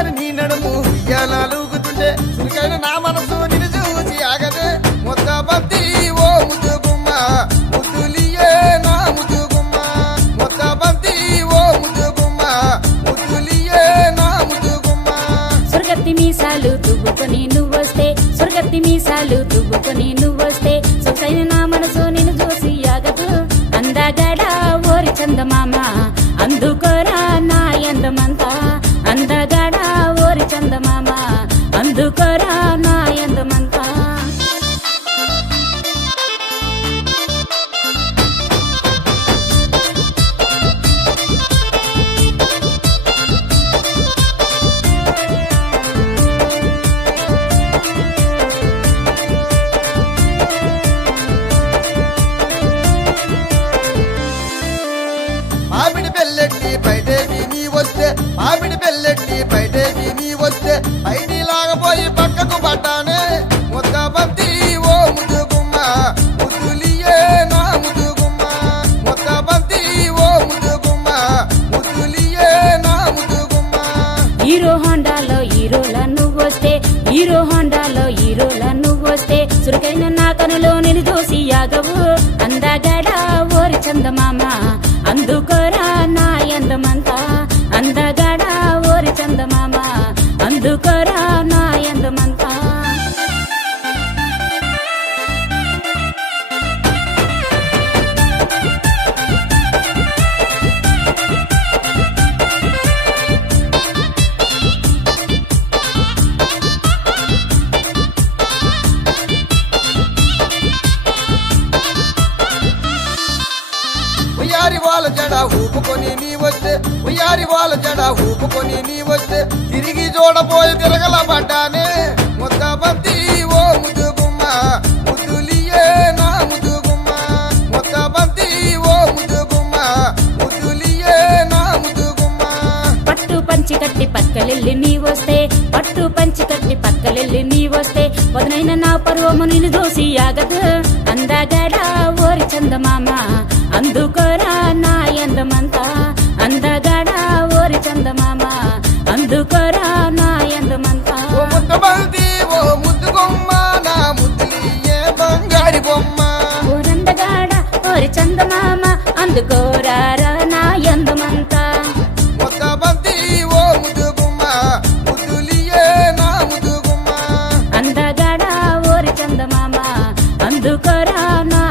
సన్నని నీ నడుము ఉయ్యాలూగుతుంటే సురికైన నా మనసు నిన్ను చూసి ఆగదే మొత్త బంతి ఓ ముద్దు గుమ్మ ముద్దులియే నా ముద్దు గుమ్మ మొత్త బంతి ఓ ముద్దు గుమ్మ ముద్దులియే నా ముద్దు గుమ్మ సొరగత్తి మీసాలు దువ్వుకొని నువ్వొస్తే సొరగత్తి మీసాలు దువ్వుకొని నువ్వొస్తే సొగసైన నా మనసు నిన్ను చూసి ఆగదు అందగడ ఓరి చందమామ అందుకోరా నా ఎందమంతా అందగడ ఓరి చందమామ అందుకోరా నా ఎందమంతా మామిడి బెల్లెట్టి బయటేకి నీ వస్తే మామిడి బెల్లెట్టి బయటేకి నీ వస్తే బయటి లాగపోయి పక్కకు పడ్డానే మొత్త బంతి ఓ ముద్దు గుమ్మ ముద్దులియే నా ముద్దు గుమ్మ మొత్త బంతి ఓ ముద్దు గుమ్మ ముద్దులియే నా ముద్దు గుమ్మ హీరో హోండాలో హీరోలా నువ్వొస్తే హీరో హోండాలో హీరోలా నువ్వొస్తే చురుకైన నా కనులో నిన్ను చూసి యాగవు అందగడ ఓరి చందమామ అందుకోరా నా ఎందమంతా అందగడ ఓరి చందమామ అందుకోరా నా ఎందమంతా ఉయ్యారి వాళ్ళ జడ ఊపుకొని నీ వస్తే ఉయ్యారి వాళ్ళ జడ ఊపుకొని నీ వస్తే తిరిగి చూడబోయి తిరగల పడ్డానే మొత్త బంతి ఓ ముద్దు గుమ్మ ముద్దులియే నా ముద్దు గుమ్మ మొత్త బంతి ఓ ముద్దు గుమ్మ ముద్దులియే నా ముద్దు గుమ్మ పట్టు పంచి కట్టి పక్కలెల్లి నీ వస్తే పట్టు పంచి కట్టి పక్కలెల్లి నీ వస్తే వదనైన నా పర్వము నిన్ను దోసి ఆగదు అందగడ ఓరి చందమామ అందుకోరా నా ఎందమంతా అందగడ ఓరి చందమామ అందుకోరా నా ఎందమంతా ఓ ముద్దు బంతి ఓ ముద్దు గుమ్మ నా ముద్దులియే బంగారి బొమ్మ ఓరందగాడ ఓరి చందమామ అందుకోరా నా ఎందమంతా మొత్త బంతి ఓ ముద్దు గుమ్మ ముద్దులియే నా ముద్దు గుమ్మ అందగడ ఓరి చందమామ అందుకోరా నా